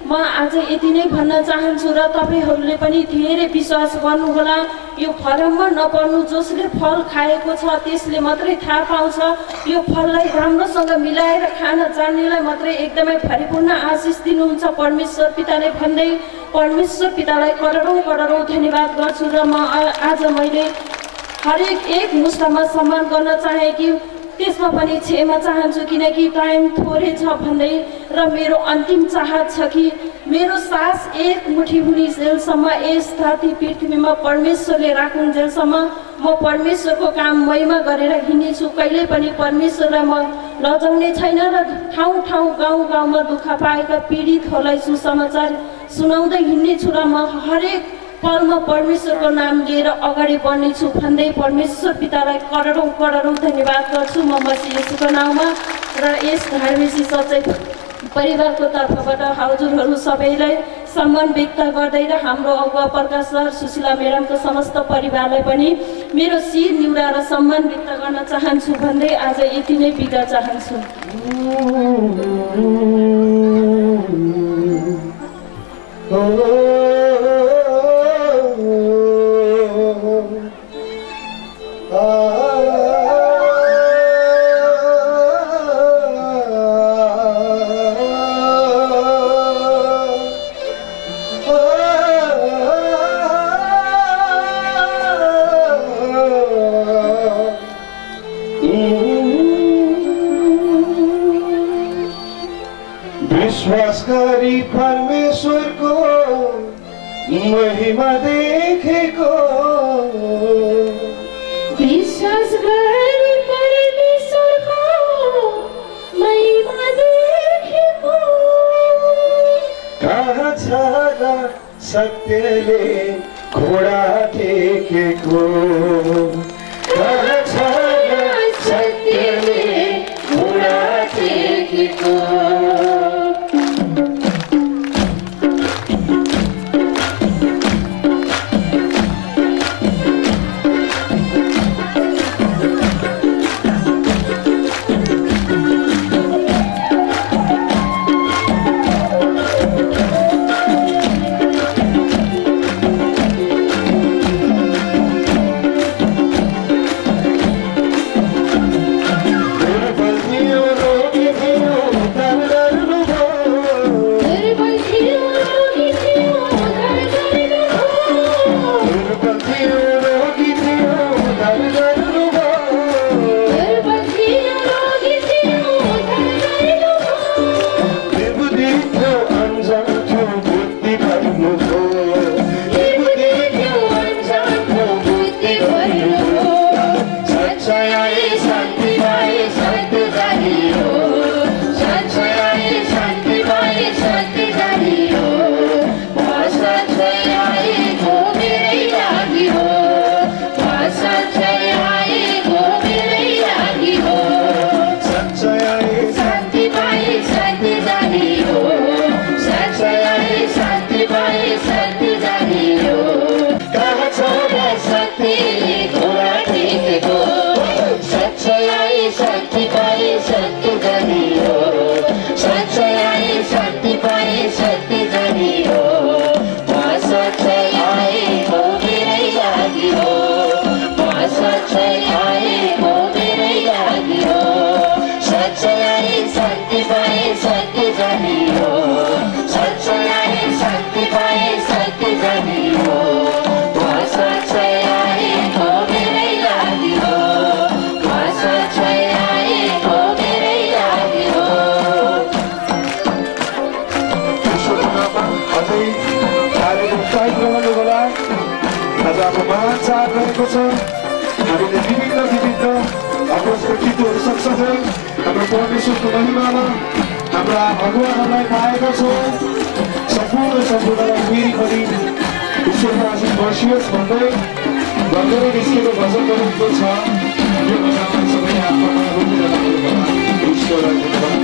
म आज यति नै भन्न चाहन्छु। र तपाईँहरूले पनि धेरै विश्वास गर्नुहोला। यो फरममा नपर्नु, जसले फल खाएको छ त्यसले मात्रै थाहा पाउँछ। यो फललाई राम्रोसँग मिलाएर खान जान्नेलाई मात्रै एकदमै भरिपूर्ण आशिष दिनुहुन्छ परमेश्वर पिताले भन्दै परमेश्वर पितालाई करोडौँ धन्यवाद गर्छु। र म आज मैले हरेक एक मुस्तामा सम्मान गर्न चाहे कि त्यसमा पनि क्षमा चाहन्छु, किनकि टाइम थोरै छ भन्दै र मेरो अन्तिम चाहत छ कि मेरो सास एक मुठी हुनेजेलसम्म यस धरती पृथ्वीमा परमेश्वरले राखुन्जेलसम्म म परमेश्वरको काम महिमा गरेर हिँड्नेछु। कहिल्यै पनि परमेश्वरलाई म लजाउने छैन र ठाउँ गाउँमा दुःख पाएका पीडितहरूलाई सुसमाचार सुनाउँदै हिँड्नेछु र म हरेक पलमा परमेश्वरको नाम लिएर अगाडि बढ्नेछु भन्दै परमेश्वर पितालाई करोडौँ धन्यवाद गर्छु म मसीह येशूको नाममा। र यस धार्मिक सच्चै परिवारको तर्फबाट हजुरहरू सबैलाई सम्मान व्यक्त गर्दै र हाम्रो अगुवा प्रकाश सर, सुशीला म्याडमको समस्त परिवारलाई पनि मेरो शिर निहुराएर सम्मान व्यक्त गर्न चाहन्छु भन्दै आज यति नै बिदा चाहन्छु। विश्वास गरी परमेश्वरको महिमा देखेको, विश्वास गरी परमेश्वरको महिमा देखेको, कहाँ छ र सत्यले घोडा टेकेको, कहाँ छ र सत्यले घोडा टेकेको। शान्ति पाए सत्य जाने हो सच्चाइ आएको मेरै लागि हो सच्चाइ आएको मेरै लागि हो अझै कार्यक्रम टाइम लगाउनु होला आज हाम्रो महान चाड रहेको छ हामीले विभिन्न अगस्तको गीतहरू सँगसँगै हाम्रो परमेश्वरको महिमामा हाम्रा अगुवाहरूलाई पाएका छौँ सम्पूर्णलाई फेरि पनि ईश्वरको आशिष बर्सियोस् भन्दै भर्खरै निस्केको भजन गरेको छ यो भजनमा सबै आत्मामा रोकिरहनु होला ईश्वरलाई